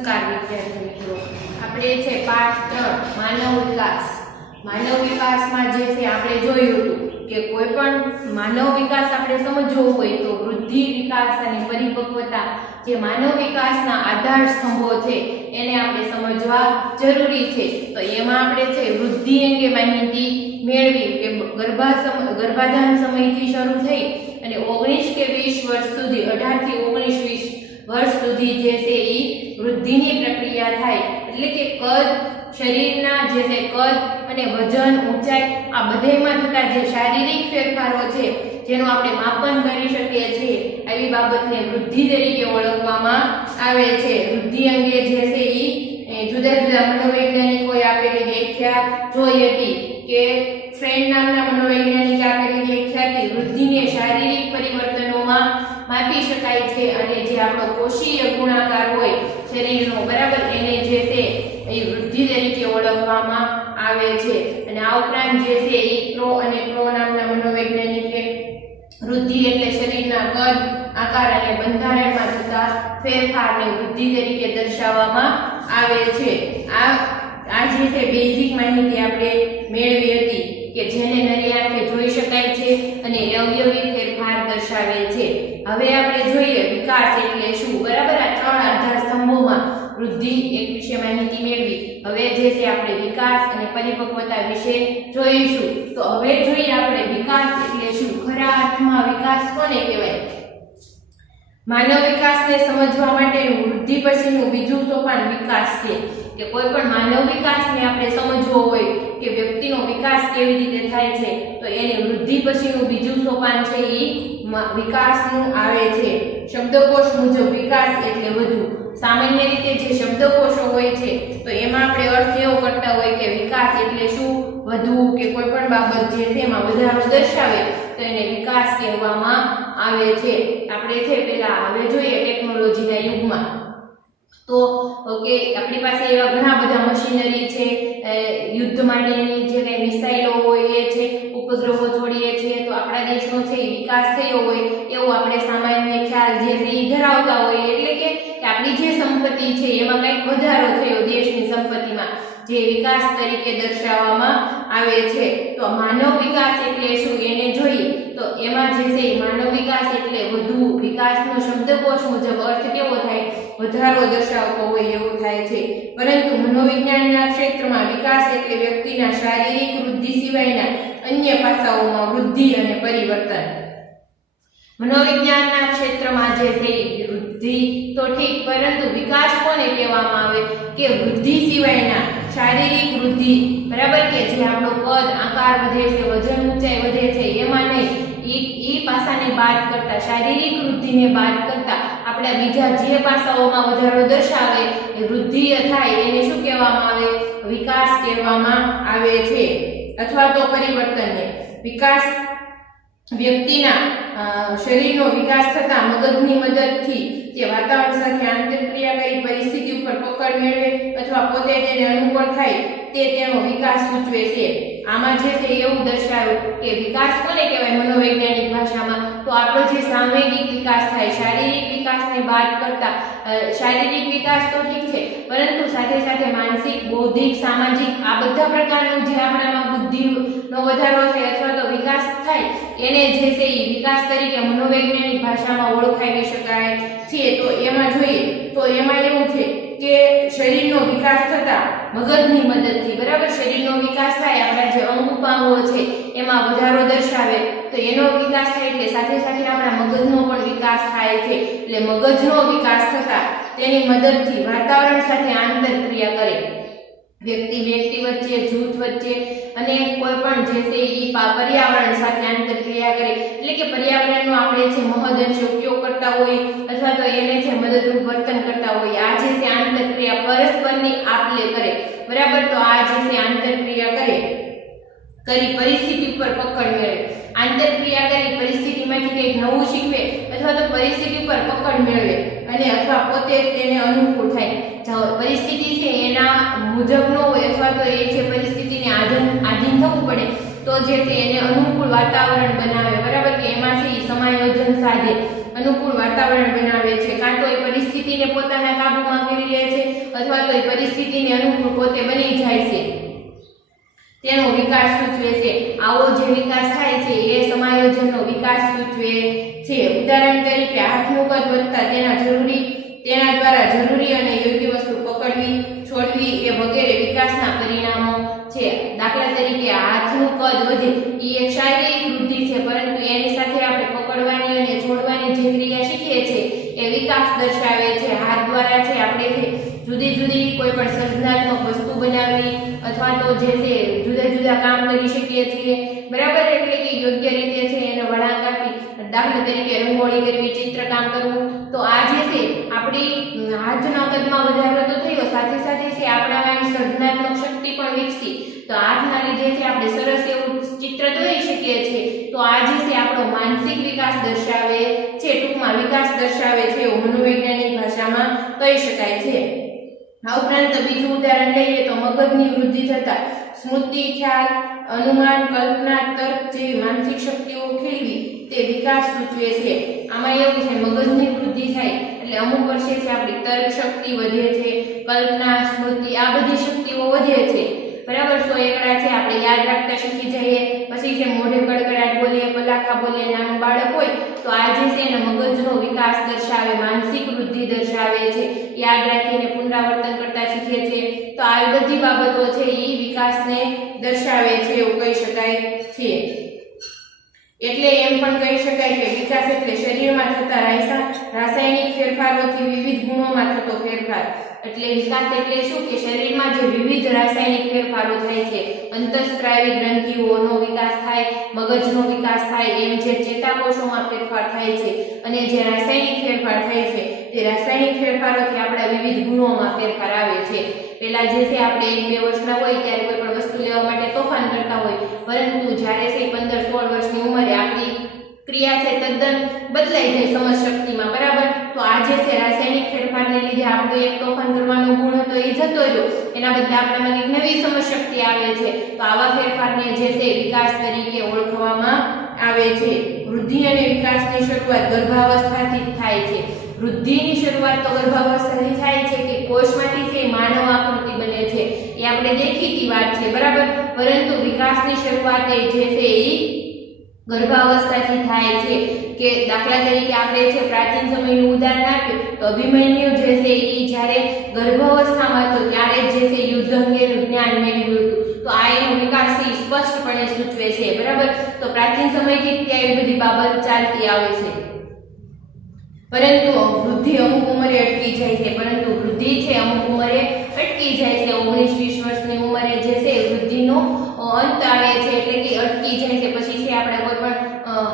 નમસ્કાર વિદ્યાર્થી મિત્રો, આપણે છે પાઠ 3 માનવ વિકાસ. માનવ વિકાસમાં જે છે આપણે જોયું હતું કે કોઈ પણ માનવ વિકાસ આપણે સમજવો હોય તો વૃદ્ધિ, વિકાસ અને પરિપક્વતા જે માનવ વિકાસના આધાર સ્તંભો છે એને આપણે સમજવા જરૂરી છે. તો એમાં આપણે છે વૃદ્ધિ અંગે માહિતી મેળવી કે ગર્ભાધાન સમયથી શરૂ થઈ અને 19 કે 20 વર્ષ સુધી 18 થી 19-20 વર્ષ સુધી જે છે એ વૃદ્ધિની પ્રક્રિયા થાય. એટલે કે કદ, શરીરના જે છે કદ અને વજન, ઊંચાઈ આ બધામાં થતા જે શારીરિક ફેરફારો છે જેનું આપણે માપન કરી શકીએ છીએ આવી બાબતને વૃદ્ધિ તરીકે ઓળખવામાં આવે છે. વૃદ્ધિ અંગે જે છે એ જુદા જુદા મનોવૈજ્ઞાનિકોએ આપેલી વ્યાખ્યા જોઈ હતી કે ફ્રેન્ડ નામના મનોવૈજ્ઞાનિકે આપેલી વ્યાખ્યા હતી વૃદ્ધિને શારીરિક પરિવર્તનોમાં માપી શકાય છે અને જે આપણો કોષીય ગુણાકાર હોય શરીરનો, બરાબર, એને જે છે એ વૃદ્ધિ તરીકે ઓળખવામાં આવે છે. અને આ ઉપરાંત જે છે એ ક્રો અને ક્રો નામના મનોવૈજ્ઞાનિકે વૃદ્ધિ એટલે શરીરના કદ, આકાર અને બંધારણમાં થતા ફેરફારને વૃદ્ધિ તરીકે દર્શાવવામાં આવે છે. આ જે છે બેઝિક માહિતી આપણે મેળવી હતી કે જેને નરી આંખે જોઈ શકાય છે અને અવયવી ફેરફાર દર્શાવે છે. હવે આપણે જોઈએ વિકાસ એટલે શું, બરાબર. આ ત્રણ આધાર સ્તંભોમાં વૃદ્ધિ એક વિશે માહિતી મેળવી. હવે જે છે આપણે વિકાસ અને પરિપક્વતા વિશે જોઈશું. તો હવે જોઈએ આપણે વિકાસ એટલે શું. ખરા અર્થમાં વિકાસ કોને કહેવાય? માનવ વિકાસને સમજવા માટેનું વૃદ્ધિ પછીનું બીજું સોપાન વિકાસ છે. કે કોઈ પણ માનવ વિકાસને આપણે સમજવો હોય કે વ્યક્તિનો વિકાસ કેવી રીતે થાય છે તો એને વૃદ્ધિ પછીનું બીજું સોપાન છે એ વિકાસનું આવે છે. શબ્દકોશ મુજબ વિકાસ એટલે વધુ. સામાન્ય રીતે જે શબ્દકોશો હોય છે તો એમાં આપણે અર્થ એવો કરતા હોય કે વિકાસ એટલે શું, વધવું કે કોઈ પણ બાબત જે છે એમાં વધારો દર્શાવે તો એને વિકાસ કહેવામાં આવે છે. આપણે છે પેલા હવે જોઈએ ટેકનોલોજીના યુગમાં તો ઓકે આપણી પાસે એવા ઘણા બધા મશીનરી છે, યુદ્ધ માટેની જે કંઈ મિસાઇલો હોય એ છે, ઉપગ્રહો છોડીએ છીએ તો આપણા દેશનો છે એ વિકાસ થયો હોય એવો આપણે સામાન્ય ખ્યાલ જે છે એ ધરાવતા હોય. એટલે કે આપણી જે સંપત્તિ છે એમાં કંઈક વધારો થયો દેશની સંપત્તિમાં જે વિકાસ તરીકે દર્શાવવામાં આવે છે. તો માનવ વિકાસ એટલે શું એને જોઈએ તો એમાં જે છે માનવ વિકાસ એટલે વધુ. વિકાસનો શબ્દકોશ મુજબ અર્થ કેવો થાય? વધારો દર્શાવતો હોય એવું થાય છે. પરંતુ મનોવિજ્ઞાનના ક્ષેત્રમાં વિકાસ એટલે વ્યક્તિના શારીરિક વૃદ્ધિ સિવાયના અન્ય પાસાઓમાં વૃદ્ધિ અને પરિવર્તન. મનોવિજ્ઞાનના ક્ષેત્રમાં જે છે વૃદ્ધિ તો ઠીક, પરંતુ વિકાસ કોને કહેવામાં આવે કે વૃદ્ધિ સિવાયના શારીરિક વૃદ્ધિ, બરાબર, કે જે આપણો કદ, આકાર વધે છે, વજન, ઊંચાઈ વધે છે એમાં નહીં, એ પાસાને બાદ કરતા, શારીરિક વૃદ્ધિને બાદ કરતા આપણા બીજા જે પાસાઓમાં વધારો દર્શાવે એ વૃદ્ધિ થાય એને શું કહેવામાં આવે? વિકાસ કહેવામાં આવે છે અથવા તો પરિવર્તનને. વિકાસ વ્યક્તિના શરીરનો વિકાસ થતા મગજની મદદથી જે વાતાવરણ સાથે આંતરક્રિયા કરી પરિસ્થિતિ ઉપર પકડ મેળવે અથવા પોતે તેને અનુકૂળ થાય તે તેનો વિકાસ સૂચવે છે. આમાં જે છે એવું દર્શાવ્યું કે વિકાસ કોને કહેવાય મનોવૈજ્ઞાનિક ભાષામાં? તો આપણો જે સામયિક વિકાસ થાય, શારીરિક વિકાસને બાદ કરતા, શારીરિક વિકાસ તો ઠીક છે પરંતુ સાથે સાથે માનસિક, બૌદ્ધિક, સામાજિક આ બધા પ્રકારનું જે આપણામાં બુદ્ધિનો વધારો થાય અથવા તો વિકાસ થાય એને જે છે એ વિકાસ તરીકે મનોવૈજ્ઞાનિક ભાષામાં ઓળખાવી શકાય છે. તો એમાં જોઈએ તો એમાં એવું છે કે શરીરનો વિકાસ થતા મગજની મદદથી, બરાબર, શરીરનો વિકાસ થાય, આપણા જે અંગ ઉપાંગો છે એમાં વધારો દર્શાવે તો એનો વિકાસ થાય એટલે સાથે સાથે આપણા મગજનો પણ વિકાસ થાય છે. એટલે મગજનો વિકાસ થતા તેની મદદથી વાતાવરણ સાથે આંતરક્રિયા કરે. વ્યક્તિ વચ્ચે, જૂથ વચ્ચે અને કોઈ પણ જે છે એ પર્યાવરણ સાથે આંતરક્રિયા કરે. એટલે કે પર્યાવરણનો આપણે છે મહદઅંશે ઉપયોગ કરતા હોય અથવા તો એને છે મદદરૂપ વર્તન કરતા હોય. આ જે છે આંતરક્રિયા પરસ્પરની આપ-લે કરે, બરાબર. તો આ જે છે આંતરક્રિયા કરી પરિસ્થિતિ ઉપર પકડ મેળવે. આંતરક્રિયા કરી પરિસ્થિતિમાંથી કંઈક નવું શીખવે અથવા તો પરિસ્થિતિ ઉપર પકડ મેળવે અને અથવા પોતે તેને અનુકૂળ થાય. પરિસ્થિતિ છે એના મુજબ ન હોય અથવા તો એ છે પરિસ્થિતિને આધીન થવું પડે તો જે છે એને અનુકૂળ વાતાવરણ બનાવે, બરાબર, કે એમાંથી સમાયોજન સાધે અનુકૂળ વાતાવરણ બનાવે છે, કાં તો એ પરિસ્થિતિને પોતાના કાબૂમાં કરી લે છે અથવા તો એ પરિસ્થિતિને અનુકૂળ પોતે બની જાય છે, તેનો વિકાસ સૂચવે છે. આવો જે વિકાસ થાય છે એ સમાયોજનનો વિકાસ સૂચવે છે. ઉદાહરણ તરીકે હાથનું કદ વધતા તેના દ્વારા જરૂરી અને યોગ્ય વસ્તુ પકડવી, છોડવી એ વગેરે વિકાસના પરિણામો છે. દાખલા તરીકે હાથનું કદ વધે એ એક શારીરિક વૃદ્ધિ છે, પરંતુ એની સાથે આપણે પકડવાની અને છોડવાની જે ક્રિયા શીખીએ છીએ એ વિકાસ દર્શાવે છે. હાથ દ્વારા છે આપણે જુદી જુદી કોઈ પણ સર્જનાત્મક વસ્તુ બનાવવી અથવા તો જે છે જુદા જુદા કામ કરી શકીએ છીએ, બરાબર. એટલે કે યોગ્ય રીતે છે એને વળાંક આપી, દાખલા તરીકે રંગોળી કરવી, ચિત્રકામ કરવું. તો આ જે છે આપણી હાથના કદમાં વધારો તો થયો, સાથે સાથે છે આપણામાં સર્જનાત્મક શક્તિ પણ વિકસી. તો હાથના લીધે છે આપણે સરસ એવું ચિત્ર દોરી શકીએ છીએ. તો આ જે છે આપણો માનસિક વિકાસ દર્શાવે છે, ટૂંકમાં વિકાસ દર્શાવે છે એવું મનોવૈજ્ઞાનિક ભાષામાં કહી શકાય છે. આ ઉપરાંત બીજું ઉદાહરણ લઈએ તો મગજની વૃદ્ધિ થતા સ્મૃતિ, ખ્યાલ, અનુમાન, કલ્પના, તર્ક જેવી માનસિક શક્તિઓ ખીલવી તે વિકાસ સૂચવે છે. આમાં એવું છે મગજની વૃદ્ધિ થાય એટલે અમુક વર્ષે છે આપણી તર્ક શક્તિ વધે છે, કલ્પના, સ્મૃતિ આ બધી શક્તિઓ વધે છે, બરાબર. 100 એકડા છે આપણે યાદ રાખતા શીખી જઈએ. પછી છે મોઢે કડકડાટ બોલીએ, પલાખા બોલીએ નાનું બાળક હોય તો આ જે છે એના મગજનો વિકાસ દર્શાવે, માનસિક વૃદ્ધિ દર્શાવે છે. યાદ રાખીને પુનરાવર્તન કરતા શીખીએ છીએ. તો આવી બધી બાબતો છે એ વિકાસને દર્શાવે છે એવું કહી શકાય છે. એટલે એમ પણ કહી શકાય કે વિકાસ એટલે શરીરમાં થતા રાસાયણિક ફેરફારોથી વિવિધ ગુણોમાં થતો ફેરફાર. એટલે વિકાસ એટલે શું કે શરીરમાં જે વિવિધ રાસાયણિક ફેરફારો થાય છે, અંતઃસ્ત્રાવી ગ્રંથિઓનો વિકાસ થાય, મગજનો વિકાસ થાય, એમ જે ચેતાકોષોમાં ફેરફાર થાય છે અને જે રાસાયણિક ફેરફાર થાય છે તે રાસાયણિક ફેરફારોથી આપણા વિવિધ ગુણોમાં ફેરફાર આવે છે. પેલા જે છે આપણે 1-2 વર્ષના હોય ત્યારે કોઈ પણ વસ્તુ લેવા માટે તોફાન કરતા હોય, પરંતુ જ્યારે છે 15-16 વર્ષની ઉંમરે આપણી ક્રિયા છે તદ્દન બદલાઈ જાય સમજ શક્તિમાં, બરાબર. તો આ જે છે રાસાયણિક ફેરફારને લીધે આપણો એક તોફાન કરવાનો ગુણ હતો એ જતો રહ્યો, એના બદલે આપણામાં એક નવી સમજ શક્તિ આવે છે. તો આવા ફેરફારને જે છે વિકાસ તરીકે ઓળખવામાં આવે છે. વૃદ્ધિ અને વિકાસની શરૂઆત ગર્ભાવસ્થાથી થાય છે. વૃદ્ધિની શરૂઆત તો ગર્ભાવસ્થાથી થાય છે કે કોષમાંથી છે માનવ આકૃતિ બને છે, એ આપણે દેખીતી વાત છે, બરાબર. પરંતુ વિકાસની શરૂઆત એ જે છે એ ગર્ભાવસ્થાથી થાય છે. કે દાખલા તરીકે આપણે છે પ્રાચીન સમયનું ઉદાહરણ આપ્યું તો અભિમન્યુ જે છે એ જ્યારે ગર્ભાવસ્થામાં હતો ત્યારે જે છે યુદ્ધ અંગેનું જ્ઞાન મેળવ્યું હતું. તો આ એનો વિકાસ સ્પષ્ટપણે સૂચવે છે, બરાબર. તો પ્રાચીન સમયથી ત્યાં બધી બાબત ચાલતી આવે છે. પરંતુ વૃદ્ધિ અમુક ઉંમરે અટકી જાય છે, અમુક ઉંમરે અટકી જાય છે. 19-20 વર્ષની ઉંમરે જે છે વૃદ્ધિનો અંત આવે છે, એટલે કે અટકી જાય છે. પછી છે આપણે કોઈ પણ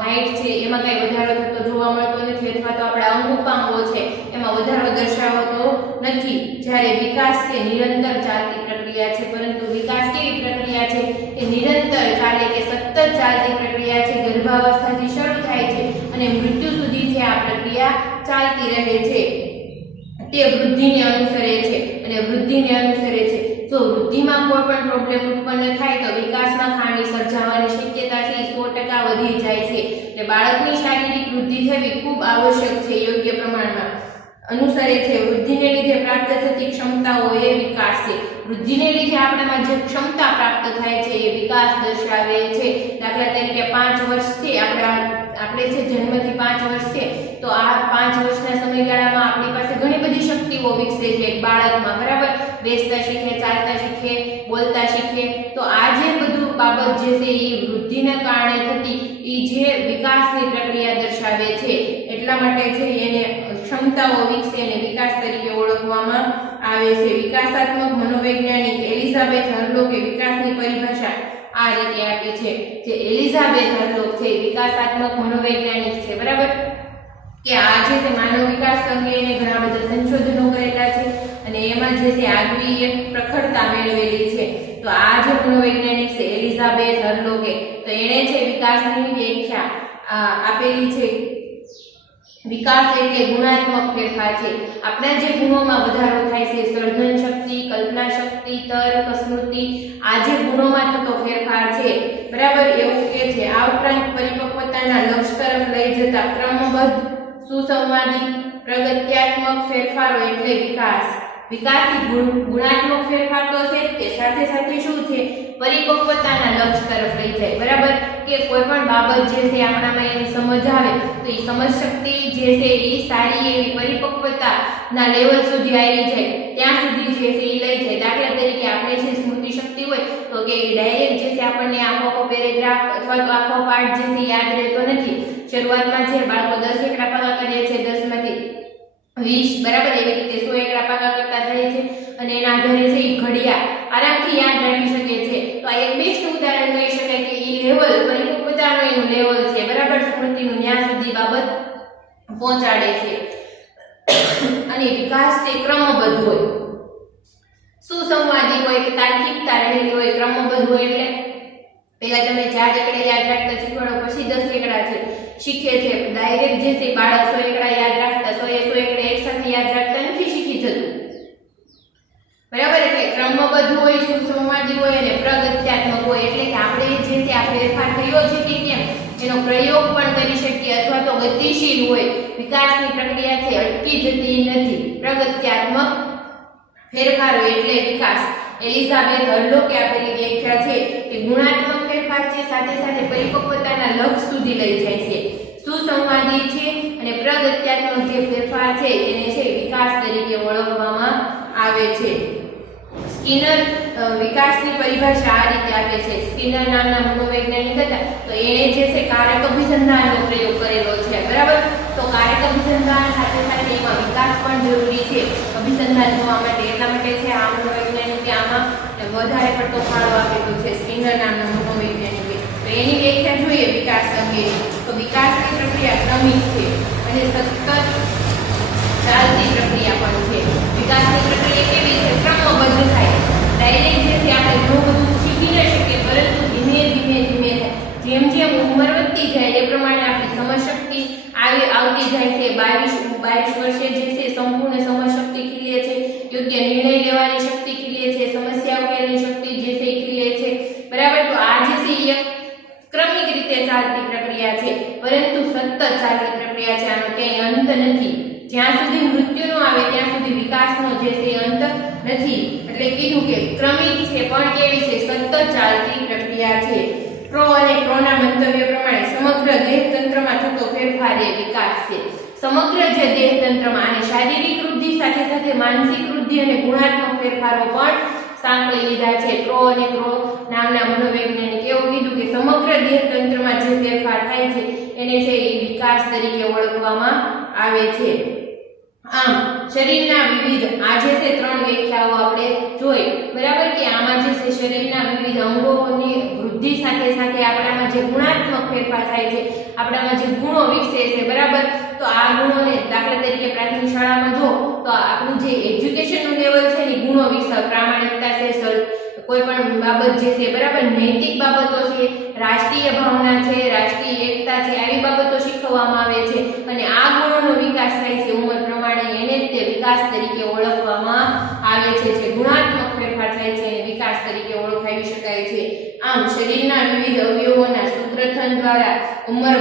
હાઈટ છે એમાં કઈ વધારો થતો જોવા મળતો નથી, અથવા તો આપણા અંગોપાંગો છે એમાં વધારો દર્શાવતો નથી. જ્યારે વિકાસ છે નિરંતર ચાલતી પ્રક્રિયા છે, પરંતુ વિકાસ કેવી પ્રક્રિયા છે એ નિરંતર ચાલે કે સતત ચાલતી પ્રક્રિયા છે. ગર્ભાવસ્થાથી શરૂ થાય છે અને મૃત્યુ સુધી છે આ પ્રક્રિયા ચાલતી રહે છે. તે વૃદ્ધિને અનુસરે છે અને વૃદ્ધિને અનુસરે છે. જો વૃદ્ધિમાં કોઈ પણ પ્રોબ્લેમ ઉત્પન્ન થાય તો વિકાસમાં ખામી સર્જાવાની શક્યતા છે 100% વધી જાય છે. એટલે બાળકની શારીરિક વૃદ્ધિ થવી ખૂબ આવશ્યક છે, યોગ્ય પ્રમાણમાં અનુસરે છે. વૃદ્ધિને લીધે પ્રાપ્ત થતી ક્ષમતાઓ એ વિકાસ છે. વૃદ્ધિને લીધે આપણામાં જે ક્ષમતા પ્રાપ્ત થાય છે એ વિકાસ દર્શાવે છે. દાખલા તરીકે 5 વર્ષથી આપણે છે જન્મથી 5 વર્ષ છે તો આ 5 વર્ષના સમયગાળામાં આપણી પાસે ઘણી બધી શક્તિઓ વિકસે છે બાળકમાં, બરાબર. બેસતા શીખે, ચાલતા શીખે, બોલતા શીખે. તો આ જે બધું બાબત જે છે એ વૃદ્ધિના કારણે થતી એ જે વિકાસની પ્રક્રિયા દર્શાવે છે. એટલા માટે છે એને ક્ષમતાઓ વિકસે અને વિકાસ તરીકે ઓળખવામાં આવે છે. વિકાસાત્મક મનોવૈજ્ઞાનિક એલિઝાબેથ હર્લોકે વિકાસની પરિભાષા આ રીતે આપી છે. જે એલિઝાબેથ હર્લોક છે વિકાસાત્મક મનોવૈજ્ઞાનિક છે, બરાબર. કે આ જે છે માનવ વિકાસ અંગે એને ઘણા બધા સંશોધનો કરેલા છે અને એમાં જે છે આગવી એક પ્રખરતા મેળવેલી છે. તો આ જે મનોવૈજ્ઞાનિક છે એલિઝાબેથ હર્લોકે, તો એણે છે વિકાસની વ્યાખ્યા આપેલી છે. વિકાસ એટલે ગુણાત્મક ફેરફાર છે. આપણા જે ગુણોમાં વધારો થાય છે, સર્જન શક્તિ, કલ્પના શક્તિ, તર્ક, સ્મૃતિ, આ જે ગુણોમાં થતો ફેરફાર છે, બરાબર, એવું કે છે. આ ઉપરાંત પરિપક્વતાના લક્ષ્ય તરફ લઈ જતા ક્રમબદ્ધ સુસંવાદી પ્રગત્યાત્મક ફેરફારો એટલે વિકાસ. વિકાસથી ગુણાત્મક ફેરફાર તો છે તે સાથે સાથે શું છે પરિપક્વતાના લક્ષ્ય તરફ લઈ જાય. બરાબર કે કોઈ પણ બાબત જે છે આપણામાં એની સમજ આવે તો એ સમજ શક્તિ જે છે એ સારી એવી પરિપક્વતાના લેવલ સુધી આવી જાય ત્યાં સુધી જે છે એ લઈ જાય. દાખલા તરીકે આપણે જે સ્મૃતિ શક્તિ હોય તો કે ડાયરેક્ટ જે છે આપણને આખો પેરેગ્રાફ અથવા તો આખો પાઠ જે છે યાદ રહેતો નથી. શરૂઆતમાં જે બાળકો 10 એકડા પાકા કરે છે, 10 માંથી 20 બરાબર એવી રીતે 100 એકડા પાકા કરતા થાય છે અને એના આધારે છે એ ઘડિયા આરામથી યાદ રાખી શકે છે. તો આ એક બેસ્ટ ઉદાહરણ કહી શકાય કે ઈ લેવલ પરિપક્વતાનું એનું લેવલ છે. બરાબર સ્મૃતિનું ન્યા સુધી બાબત પહોંચાડે છે. અને વિકાસ છે ક્રમબદ્ધ હોય, સુસંવાદી હોય કે તાર્કિકતા રહેલી હોય. ક્રમબદ્ધ હોય એટલે પહેલા તમે 4 એકડા યાદ રાખતા શીખવાડો, પછી 10 એકડા છે શીખે છે. ડાયરેક્ટ જે છે બાળક 100 એકડા યાદ રાખતા 100 એકડા એકસાથે યાદ રાખતા નથી શીખી જતું. બરાબર એટલે ક્રમબદ્ધ હોય, સુસંવાદી હોય અને પ્રગત્યાત્મક હોય એટલે કે આપણે જે છે આ ફેરફાર થયો છે કે કેમ એનો પ્રયોગ પણ કરી શકીએ અથવા તો ગતિશીલ હોય. વિકાસની પ્રક્રિયા છે અટકી જતી નથી. પ્રગત્યાત્મક ફેરફારો એટલે વિકાસ. એલિઝાબેથ હર્લોકે આપેલી વ્યાખ્યા છે કે ગુણાત્મક ફેરફાર છે સાથે સાથે પરિપક્વતાના લક્ષ્ય સુધી લઈ જાય છે. સુસંવાદી છે અને પ્રગત્યાત્મક જે ફેરફાર છે એને છે વિકાસ તરીકે ઓળખવામાં આવે છે. સ્કિનર વિકાસની પરિભાષા આ રીતે આપે છે. સ્કિનર નામના મનોવૈજ્ઞાનિક હતા તો એણે જે છે કારક અભિસંધાનનો પ્રયોગ કરેલો છે. બરાબર તો કારક અભિસંધાન સાથે સાથે એમાં વિકાસ પણ જરૂરી છે અભિસંધાન થવા માટે. એટલા માટે છે આ મનોવૈજ્ઞાનિકે આમાં વધારે પડતો ફાળો આપેલો છે સ્કિનર નામના મનોવૈજ્ઞાનિકે. તો એની વ્યાખ્યા જોઈએ વિકાસ અંગે તો વિકાસની પ્રક્રિયા ક્રમિક છે અને સતત ચાલતી પ્રક્રિયા પણ છે. વિકાસની પ્રક્રિયા કેવી છે? ક્રમબદ્ધ થાય. ડાયરેક્ટ જે છે આપણે ઘણું બધું શીખી ન શકીએ પરંતુ ધીમે ધીમે થાય. જેમ જેમ ઉંમર વધતી જાય એ પ્રમાણે આપણી સમજશક્તિ આવતી જાય છે. 22 વર્ષે જે છે સંપૂર્ણ સમજશક્તિ ખીલે છે, યોગ્ય નિર્ણય લેવાની શક્તિ ખીલે છે, સમસ્યા ઉકેલની શક્તિ જે છે ખીલે છે. બરાબર તો આ જે છે એક ક્રમિક રીતે ચાલતી પ્રક્રિયા છે પરંતુ સતત ચાલતી પ્રક્રિયા છે. આનો ક્યાંય અંત નથી. જ્યાં સુધી મૃત્યુ ન આવે ત્યાં સુધી વિકાસનો જે છે અંત નથી. એટલે કીધું કે ક્રમિક છે પણ કેવી છે? સતત ચાલતી પ્રક્રિયા છે. ક્રો અને ક્રોના મંતવ્ય પ્રમાણે સમગ્ર દેહતંત્રમાં થતો ફેરફાર એ વિકાસ છે. સમગ્ર જે દેહતંત્રમાં અને શારીરિક વૃદ્ધિ સાથે સાથે માનસિક વૃદ્ધિ અને ગુણાત્મક ફેરફારો પણ સાંકળી લીધા છે. ક્રો અને ક્રો નામના મનોવૈજ્ઞાનિક એવું કીધું કે સમગ્ર દેહતંત્રમાં જે ફેરફાર થાય છે એને છે એ વિકાસ તરીકે ઓળખવામાં આવે છે. આમ શરીરના વિવિધ આજે છે 3 વ્યાખ્યાઓ આપણે જોઈ. બરાબર કે આમાં જે છે શરીરના વિવિધ અંગોની વૃદ્ધિ સાથે સાથે આપણામાં જે ગુણાત્મક ફેરફાર થાય છે, આપણામાં જે ગુણો વિકસે છે. બરાબર તો આ ગુણોને દાખલા તરીકે પ્રાથમિક શાળામાં જો તો આપણું જે એજ્યુકેશનનું લેવલ છે ને ગુણો વિકસે. પ્રામાણિકતા છે, કોઈ પણ બાબત જે છે બરાબર નૈતિક બાબતો છે, રાષ્ટ્રીય ભાવના છે, રાષ્ટ્રીય એકતા છે, આવી બાબતો શીખવવામાં આવે છે અને આ ગુણોનો વિકાસ થાય છે ઉંમર પ્રમાણે. એને તે વિકાસ તરીકે ઓળખવામાં આવે છે. જે ગુણાત્મક ફેરફાર થાય છે એને વિકાસ તરીકે ઓળખાવી શકાય છે. આમ શરીરના વિવિધ અવયવોના સુગ્રથન દ્વારા ઉંમર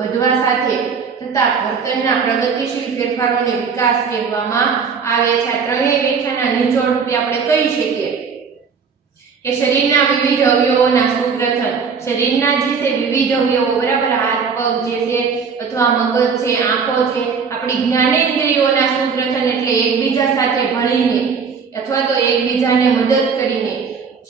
વધવા સાથે તથા વર્તનના પ્રગતિશીલ ફેરફારોને વિકાસ કહેવામાં આવે છે. આ ત્રણેય વ્યાખ્યાના નિચોડ રૂપે આપણે કહી શકીએ કે શરીરના વિવિધ અવયવોના સુગ્રથન. શરીરના જે છે વિવિધ અવયવો બરાબર હાથ પગ જે છે અથવા મગજ છે, આંખો છે, આપણી જ્ઞાનેન્દ્રિયોના સુગ્રથન એટલે એકબીજા સાથે ભળીને અથવા તો એકબીજાને મદદ કરીને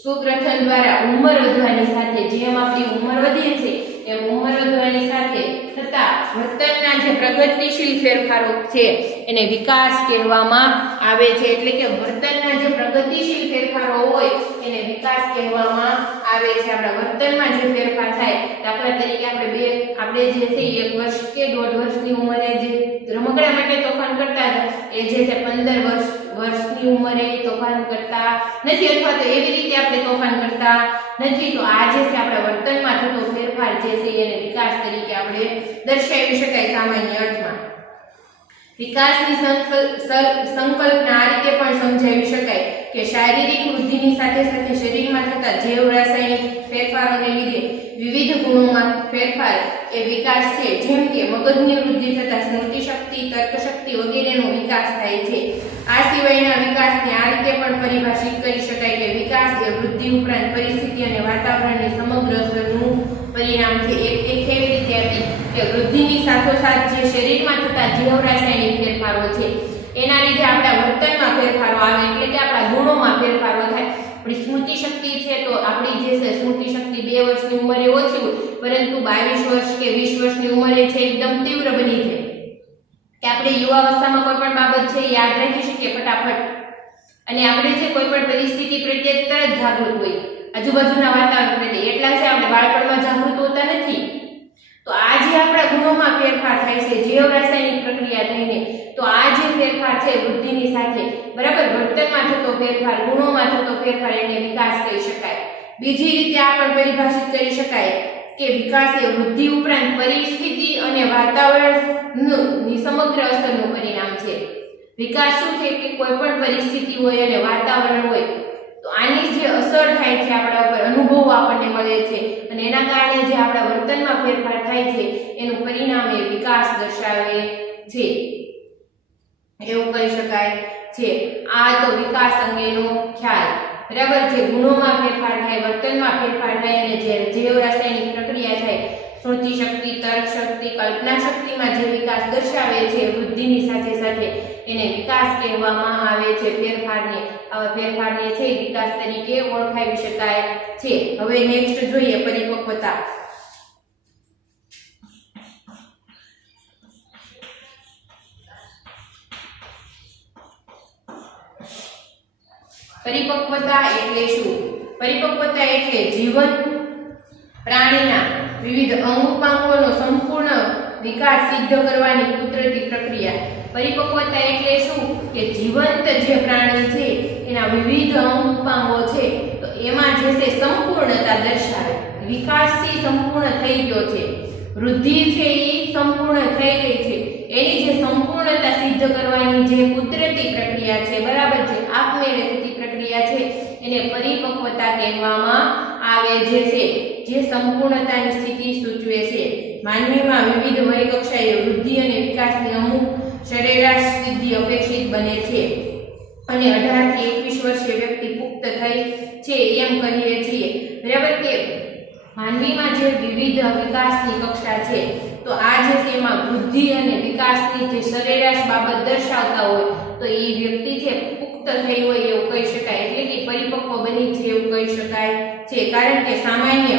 સુગ્રથન દ્વારા ઉંમર વધવાની સાથે જેમ આપણી ઉંમર વધે છે એમ ઉંમર વધવાની સાથે થતા વર્તનના જે પ્રગતિશીલ ફેરફારો છે એને વિકાસ કહેવામાં આવે છે. એટલે કે વર્તનના જે પ્રગતિશીલ ફેરફારો હોય એને વિકાસ કહેવામાં આવે છે. આપણા વર્તનમાં જે ફેરફાર થાય દાખલા તરીકે આપણે જે છે 1 વર્ષ કે 1.5 વર્ષની ઉંમરે જે રમકડા માટે તોફાન કરતા હતા એ જે છે 15 વર્ષની ઉંમરે તોફાન કરતા નથી અથવા તો એવી રીતે આપણે તોફાન કરતા નથી. તો આ જે છે આપણા વર્તનમાં થતો ફેરફાર જે છે એને વિકાસ તરીકે આપણે દર્શાવી શકાય સામાન્ય અર્થમાં. વિકાસની સંકલ્પના આ રીતે પણ સમજાવી શકાય કે શારીરિક વૃદ્ધિની સાથે સાથે શરીરમાં થતા જૈવ રાસાયણિક ફેરફારોને લીધે વિવિધ ગુણોમાં ફેરફાર એ વિકાસ છે, જેમ કે મગજની વૃદ્ધિ થતા સ્મૃતિ શક્તિ, તર્ક શક્તિ વગેરેનો વિકાસ થાય છે. આ સિવાયના વિકાસને આ રીતે પણ પરિભાષિત કરી શકાય કે વિકાસ એ વૃદ્ધિ ઉપરાંત પરિસ્થિતિ અને વાતાવરણની સમગ્ર અસરનું પરિણામ છે. એ કેવી રીતે આપી કે વૃદ્ધિની સાથોસાથ જે શરીરમાં થતા જૈવ રાસાયણિક ફેરફારો છે એના લીધે આપણા વર્તનમાં ફેરફારો આવે, એટલે કે આપણા ગુણોમાં ફેરફારો થાય. આપણી સ્મૃતિ શક્તિ છે તો આપણી જે છે સ્મૃતિ શક્તિ 2 વર્ષની ઉંમરે ઓછી હોય, પરંતુ 22 વર્ષ કે 20 વર્ષની ઉંમરે છે એકદમ તીવ્ર બની જાય કે આપણે યુવાવસ્થામાં કોઈ પણ બાબત છે યાદ રાખી શકીએ ફટાફટ, અને આપણે છે કોઈ પણ પરિસ્થિતિ પ્રત્યે તરત જાગૃત હોય આજુબાજુના વાતાવરણ પ્રત્યે. એટલા છે આપણે બાળપણમાં જાગૃત હોતા નથી. તો આ જે આપણા ગુણોમાં ફેરફાર થાય છે જૈવ રાસાયણિક પ્રક્રિયા થઈને, તો આ જે ફેરફાર છે વૃદ્ધિની સાથે બરાબર વર્તનમાં થતો ફેરફાર, ગુણોમાં થતો ફેરફાર એને વિકાસ કહી શકાય. બીજી રીતે આ પણ પરિભાષિત કરી શકાય કે વિકાસ એ વૃદ્ધિ ઉપરાંત પરિસ્થિતિ અને વાતાવરણની સમગ્ર અસરનું પરિણામ છે. વિકાસ શું છે કે કોઈ પણ પરિસ્થિતિ હોય અને વાતાવરણ હોય તો આની જે અસર થાય છે આપણા ઉપર, અનુભવો આપણને મળે છે અને એના કારણે જે આપણા વર્તનમાં ફેરફાર થાય છે એનું પરિણામ એ વિકાસ દર્શાવે છે એવું કહી શકાય છે. આ તો વિકાસ અંગેનો ખ્યાલ, બરાબર. જે ગુણોમાં ફેરફાર થાય, વર્તનમાં ફેરફાર થાય અને જે જૈવ રાસાયણિક પ્રક્રિયા થાય, સ્મૃતિ શક્તિ, તર્ક શક્તિ, કલ્પના શક્તિમાં જે વિકાસ દર્શાવે છે વૃદ્ધિની સાથે સાથે એને વિકાસ કહેવામાં આવે છે. ફેરફારને છે વિકાસ તરીકે ઓળખાવી શકાય છે. હવે નેક્સ્ટ જોઈએ પરિપક્વતા. પરિપક્વતા એટલે શું? પરિપક્વતા એટલે જીવંત પ્રાણીના વિવિધ અંગોપાંગોનો સંપૂર્ણ વિકાસ સિદ્ધ કરવાની કુદરતી પ્રક્રિયા. પરિપક્વતા એટલે શું કે જીવંત જે પ્રાણી છે એના વિવિધ અંગોપાંગો છે તો એમાં જે છે સંપૂર્ણતા દર્શાવે. વિકાસથી સંપૂર્ણ થઈ ગયો છે, વૃદ્ધિ છે એ સંપૂર્ણ થઈ ગઈ છે, એની જે સંપૂર્ણતા સિદ્ધ કરવાની જે કુદરતી પ્રક્રિયા છે, બરાબર છે, આપમેળે થતી પ્રક્રિયા છે એને પરિપક્વતા કહેવામાં આવે છે, જે સંપૂર્ણતાની સ્થિતિ સૂચવે છે. માનવીમાં વિવિધ વય કક્ષાએ વૃદ્ધિ અને વિકાસની અમુક સરેરાશ સિદ્ધિ અપેક્ષિત બને છે અને 18 થી 21 વર્ષીય વ્યક્તિ પુખ્ત થઈ છે એમ કહીએ છીએ, બરાબર. કે માનવીમાં જે વિવિધ વિકાસની કક્ષા છે તો આ જે છે એમાં વૃદ્ધિ અને વિકાસની જે સરેરાશ બાબત દર્શાવતા હોય તો એ વ્યક્તિ છે પુખ્ત થઈ હોય એવું કહી શકાય, એટલે કે પરિપક્વ બની છે એવું કહી શકાય છે. કારણ કે સામાન્ય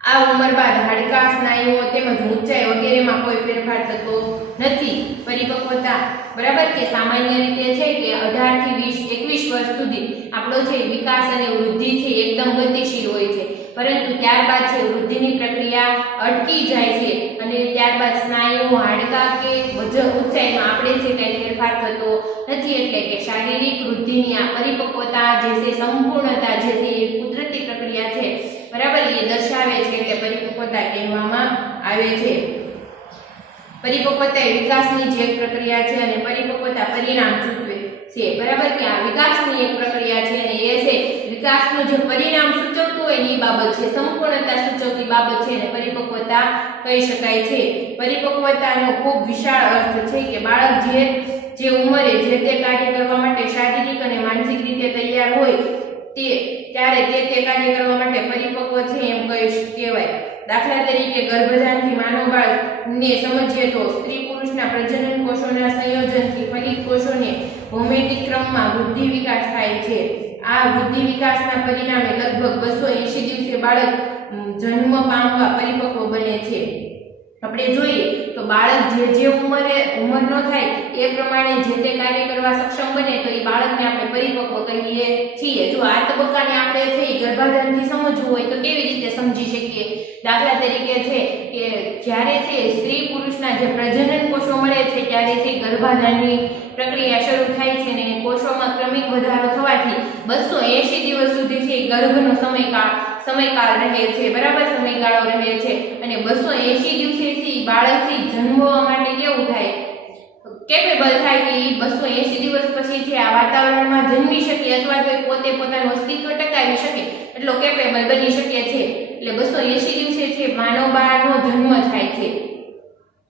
આ ઉંમર બાદ હાડકાં, સ્નાયુઓ તેમજ ઊંચાઈ વગેરેમાં કોઈ ફેરફાર થતો નથી. પરિપક્વતા, બરાબર, કે સામાન્ય રીતે છે કે 18 થી 21 વર્ષ સુધી આપણો છે વિકાસ અને વૃદ્ધિ છે એકદમ ગતિશીલ હોય છે, પરંતુ ત્યારબાદ છે વૃદ્ધિની પ્રક્રિયા અટકી જાય છે અને ત્યારબાદ સ્નાયુઓ, હાડકાં કે ઊંચાઈમાં આપણે છે કંઈ ફેરફાર થતો નથી. એટલે કે શારીરિક વૃદ્ધિની આ પરિપક્વતા જે છે, સંપૂર્ણતા જે છે એ કુદરતી પ્રક્રિયા છે, બરાબર, એ દર્શાવે છે એટલે પરિપક્વતા કહેવામાં આવે છે. પરિપક્વતા એ વિકાસની જે એક પ્રક્રિયા છે અને પરિપક્વતા પરિણામ સૂચવે છે, બરાબર. કે આ વિકાસની એક પ્રક્રિયા છે અને એ છે વિકાસનું જે પરિણામ સૂચવતું હોય એની બાબત છે, સંપૂર્ણતા સૂચવતી બાબત છે અને પરિપક્વતા કહી શકાય છે. પરિપક્વતાનો ખૂબ વિશાળ અર્થ છે કે બાળક જે ઉંમરે જે તે કાર્ય કરવા માટે શારીરિક અને માનસિક રીતે તૈયાર હોય ત્યારે તે કાર્ય કરવા માટે પરિપક્વ છે એમ કહેવાય. દાખલા તરીકે ગર્ભધારણથી માનવ બાળકને સમજીએ તો સ્ત્રી પુરુષના પ્રજનન કોષોના સંયોજનથી ફલિત કોષોને ભૌમિતિક ક્રમમાં વૃદ્ધિ વિકાસ થાય છે. આ વૃદ્ધિ વિકાસના પરિણામે લગભગ 280 દિવસે બાળક જન્મ પામવા પરિપક્વ બને છે. આપણે જોઈએ તો બાળક જે ઉંમરનો થાય એ પ્રમાણે જે તે કાર્ય કરવા સક્ષમ બને તો એ બાળકને આપણે પરિપક્વ કહીએ છીએ. જો આ તબક્કાને આપણે છે ગર્ભાધારણથી સમજવું હોય તો કેવી રીતે સમજી શકીએ? દાખલા તરીકે છે કે જ્યારે છે સ્ત્રી પુરુષના જે પ્રજનન કોષો મળે છે ત્યારે છે ગર્ભાધારણની પ્રક્રિયા શરૂ થાય છે અને કોષોમાં ક્રમિક વધારો થવાથી 280 દિવસ સુધી છે ગર્ભનો સમયકાળ રહે છે, બરાબર, સમયગાળો રહે છે અને 280 દિવસેથી બાળકથી જન્મવા માટે કેવું થાય? કેપેબલ થાય કે એ 280 દિવસ પછી છે આ વાતાવરણમાં જન્મી શકે અથવા તો એ પોતે પોતાનું અસ્તિત્વ ટકાવી શકે એટલો કેપેબલ બની શકે છે. એટલે 280 દિવસે છે માનવ બાળનો જન્મ થાય છે.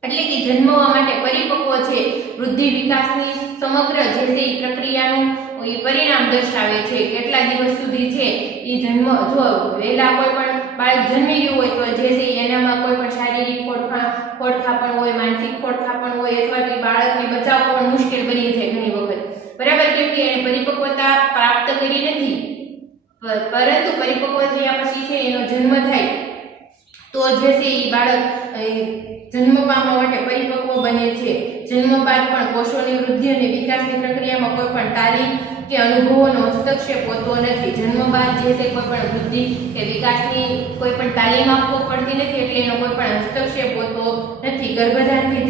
એટલે કે જન્મવા માટે પરિપક્વ છે વૃદ્ધિ વિકાસની સમગ્ર જે છે એ પ્રક્રિયાનું એ પરિણામ દર્શાવે છે. કેટલા દિવસ સુધી છે એ જન્મ, જો વહેલા કોઈ પણ બાળક જન્મી ગયું હોય તો જે છે એનામાં કોઈ પણ શારીરિક ખોડખાપણ હોય, માનસિક ખોડખાપણ હોય અથવા તો બાળકને બચાવવું પણ મુશ્કેલ બની જાય ઘણી વખત, બરાબર, કેમ કે એને પરિપક્વતા પ્રાપ્ત કરી નથી. પરંતુ પરિપક્વ થયા પછી છે એનો જન્મ થાય તો જે છે એ બાળક જન્મ પામવા માટે પરિપક્વ બને છે. જન્મ બાદ પણ કોષોની વૃદ્ધિ અને વિકાસની પ્રક્રિયામાં કોઈ પણ તાલીમ કે અનુભવોનો હસ્તક્ષેપ હોતો નથી. જન્મ બાદ જે છે કોઈ પણ વૃદ્ધિ કે વિકાસની કોઈ પણ તાલીમ આપવો પડતી નથી, એટલે એનો કોઈ પણ હસ્તક્ષેપ હોતો નથી. ગર્ભાધાનથી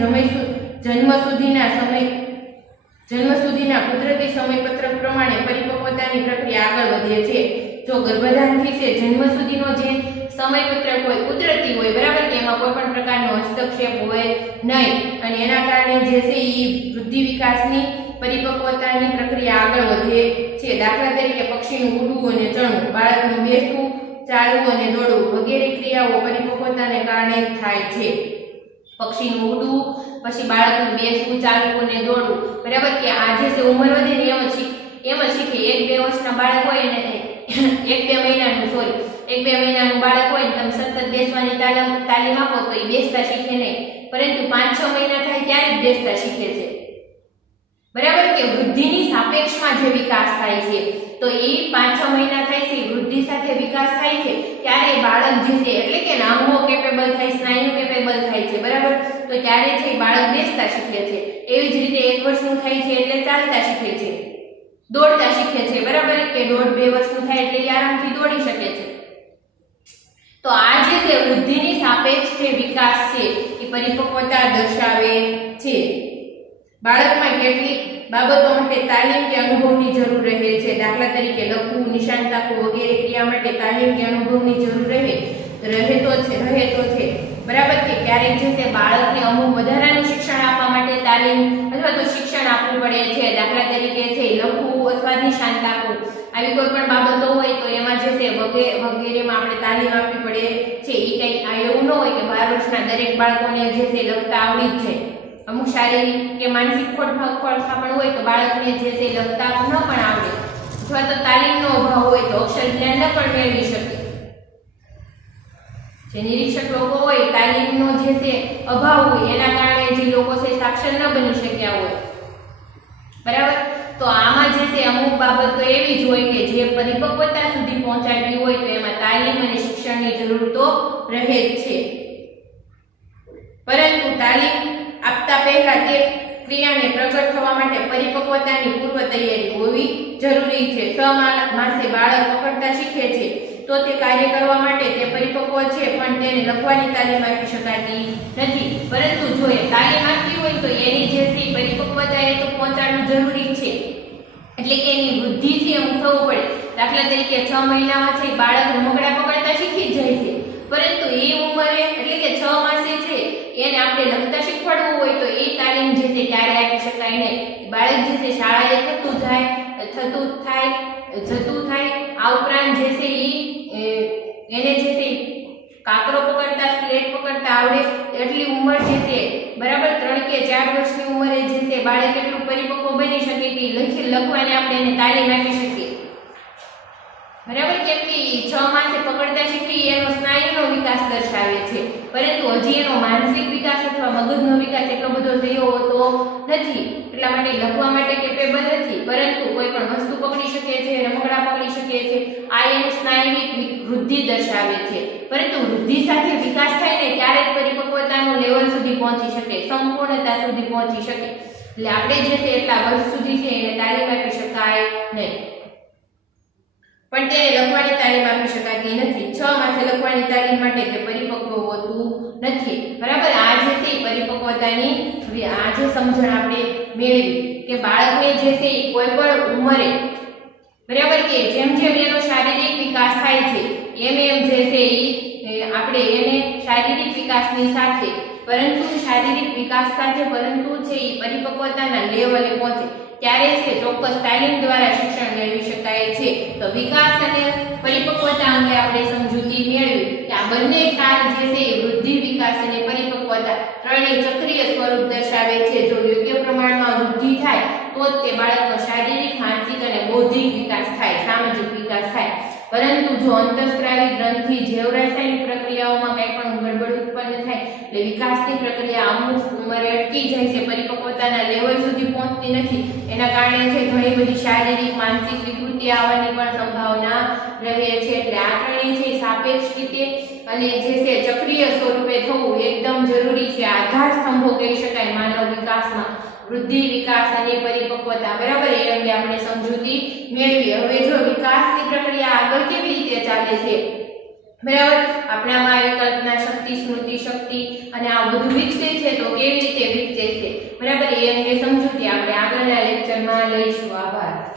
જન્મ સુધીના કુદરતી સમયપત્રક પ્રમાણે પરિપક્વતાની પ્રક્રિયા આગળ વધે છે. જો ગર્ભાધાનથી છે જન્મ સુધીનો જે સમયપત્રક હોય કુદરતી હોય, બરાબર, કે એમાં કોઈ પણ પ્રકારનો હસ્તક્ષેપ હોય નહીં અને એના કારણે જે છે એ વૃદ્ધિ વિકાસની પરિપક્વતાની પ્રક્રિયા આગળ વધે છે. દાખલા તરીકે પક્ષીનું ઉડવું અને ચણવું, બાળકનું બેસવું, ચાલવું અને દોડવું વગેરે ક્રિયાઓ પરિપક્વતાને કારણે થાય છે. પક્ષીનું ઉડવું, પછી બાળકનું બેસવું, ચાલવું અને દોડવું, બરાબર, કે આ જે છે ઉંમર વધે ને એમ જ શીખે. 1-2 વર્ષના બાળક હોય ને 1-2 મહિનાનું બાળક હોય ને તમે સતત બેસવાની તાલીમ આપો તો એ બેસતા શીખે નહીં, પરંતુ 5-6 મહિના થાય ત્યારે જ બેસતા શીખે છે, બરાબર. કે વૃદ્ધિની સાપેક્ષમાં જે વિકાસ થાય છે તો એ 5-6 મહિના થાય છે, વૃદ્ધિ સાથે વિકાસ થાય છે ત્યારે બાળક જે છે એટલે કે અંગો કેપેબલ થાય, સ્નાયુ કેપેબલ થાય છે, બરાબર. તો ત્યારે છે બાળક બેસતા શીખે છે. એવી જ રીતે 1 વર્ષનું થાય છે એટલે ચાલતા શીખે છે, દોડતા શીખે છે, બરાબર, કે 1.5-2 વર્ષનું થાય એટલે આરામથી દોડી શકે છે. તો આ જે છે વૃદ્ધિની સાપેક્ષ જે વિકાસ છે એ પરિપક્વતા દર્શાવે છે. બાળકમાં કેટલીક બાબતો માટે તાલીમ કે અનુભવની જરૂર રહે છે. દાખલા તરીકે લખવું, નિશાન તાકવું વગેરે ક્રિયા માટે તાલીમ કે અનુભવની જરૂર રહે તો છે, બરાબર, કે ક્યારેક જે છે બાળકને અમુક વધારાનું શિક્ષણ આપવા માટે તાલીમ અથવા તો શિક્ષણ આપવું પડે છે. દાખલા તરીકે છે લખવું અથવા નિશાન તાકવું, આવી કોઈ પણ બાબતો હોય તો એમાં જે છે વગેરેમાં આપણે તાલીમ આપવી પડે છે. એ કંઈ એવું ન હોય કે 12 વર્ષના દરેક બાળકોને જે છે લખતા આવડી જ જાય. અમુક શારીરિક કે માનસિક ખોડખાપણ હોય તો બાળકને જે છે લખતા ન પણ આવડે અથવા તો તાલીમનો અભાવ હોય તો અક્ષર જ્ઞાન ન પણ મેળવી શકે. જે નિરીક્ષક લોકો હોય તાલીમનો જે છે અભાવ હોય એના કારણે જે લોકો છે સાક્ષર ન બની શક્યા હોય, બરાબર. તો આમાં જે છે અમુક બાબતો એવી જ હોય કે જે પરિપક્વતા સુધી પહોંચાડવી હોય તો એમાં તાલીમ અને શિક્ષણની જરૂર તો રહે જ છે. પરંતુ તાલીમ આપતા પહેલા તે ક્રિયાને પ્રગટ થવા માટે પરિપક્વતાની પૂર્વ તૈયારી હોવી જરૂરી છે. 6 માસે બાળક પકડતા શીખે છે તો તે કાર્ય કરવા માટે તે પરિપક્વ છે, પણ તેને લખવાની તાલીમ આપી શકાતી નથી. પરંતુ જો એ તાલીમ આપવી હોય તો એની જે પરિપક્વતા એ તો પહોંચાડવું જરૂરી છે, એટલે કે એની વૃદ્ધિથી અમુક થવું પડે. દાખલા તરીકે 6 મહિનામાં છે બાળક રમકડા પકડતા શીખી જાય છે, પરંતુ એ ઉંમરે એટલે કે 6 માસે છે એને આપણે લખતા શીખવાડવું હોય તો એ તાલીમ જે છે ત્યારે આપી શકાય નહીં. બાળક જે છે શાળાએ જતું થાય, આ ઉપરાંત જે છે એને જે છે કાકરો પકડતા, સ્લેટ પકડતા આવડે એટલી ઉંમર જે છે, બરાબર, 3 કે 4 વર્ષની ઉંમરે જે છે બાળક એટલું પરિપક્વ બની શકે કે લખવાની આપણે એને તાલીમ આપી શકીએ, બરાબર. કેમ કે 6 માસે પકડતા શીખી એનો સ્નાયુનો વિકાસ દર્શાવે છે, પરંતુ હજી એનો માનસિક વિકાસ અથવા મગજનો વિકાસ એટલો બધો થયો હોતો નથી, એટલા માટે લખવા માટે કેપેબલ નથી. પરંતુ કોઈ પણ વસ્તુ પકડી શકે છે, રમકડા પકડી શકે છે, આ એની સ્નાયુવિક વૃદ્ધિ દર્શાવે છે. પરંતુ વૃદ્ધિ સાથે વિકાસ થાય ને ત્યારે જ પરિપક્વતાનું લેવલ સુધી પહોંચી શકે, સંપૂર્ણતા સુધી પહોંચી શકે. એટલે આપણે જે છે એટલા વર્ષ સુધી છે એને તાલીમ આપી શકાય નહીં, પણ તેને લખવાની તાલીમ આપી શકાતી નથી. 6 માસે લખવાની તાલીમ માટે તે પરિપક્વ હોતું નથી, બરાબર. આ જે છે પરિપક્વતાની આ જે સમજણ આપણે મેળવી કે બાળકને જે છે કોઈ પણ ઉંમરે, બરાબર, કે જેમ જેમ એનો શારીરિક વિકાસ થાય છે એમ જે છે આપણે એને શારીરિક વિકાસની સાથે પરંતુ શારીરિક વિકાસ સાથે પરંતુ છે એ પરિપક્વતાના લેવલે પહોંચે ત્યારે છે ચોક્કસ તાલીમ દ્વારા શિક્ષણ મેળવી શકાય છે. તો વિકાસ અને પરિપક્વતા અંગે આપણે સમજૂતી મેળવી કે આ બંને ખ્યાલ જે છે એ વૃદ્ધિ, વિકાસ અને પરિપક્વતા ત્રણેય ચક્રીય સ્વરૂપ દર્શાવે છે. જો યોગ્ય પ્રમાણમાં વૃદ્ધિ થાય તો જ તે બાળકનો શારીરિક, માનસિક અને બૌદ્ધિક વિકાસ થાય, સામાજિક વિકાસ થાય. પરંતુ જો અંતઃસ્ત્રાવી ગ્રંથિ જૈવ રાસાયણિક પ્રક્રિયાઓમાં કંઈ પણ ગડબડ ઉત્પન્ન થાય એટલે વિકાસની પ્રક્રિયા અમુક ઉંમરે અટકી જાય છે, પરિપક્વતાના લેવલ સુધી પહોંચતી નથી, એના કારણે છે ઘણી બધી શારીરિક, માનસિક વિકૃતિ આવવાની પણ સંભાવના રહે છે. એટલે આ ત્રણેય છે સાપેક્ષ રીતે અને જે છે ચક્રીય સ્વરૂપે થવું એકદમ જરૂરી છે. આધાર સ્તંભો કહી શકાય માનવ વિકાસમાં, વૃદ્ધિ, વિકાસ અને પરિપક્વતા. બરાબર, એ અંગે આપણે સમજૂતી મેળવી. હવે જો વિકાસની પ્રક્રિયા આગળ કેવી રીતે ચાલે છે, બરાબર, આપણામાં આવી કલ્પના શક્તિ, સ્મૃતિ શક્તિ અને આ બધું વિકસે છે તો કેવી રીતે વિકસે છે, બરાબર, એ અંગે સમજૂતી આપણે આગળના લેક્ચરમાં લઈશું. આભાર.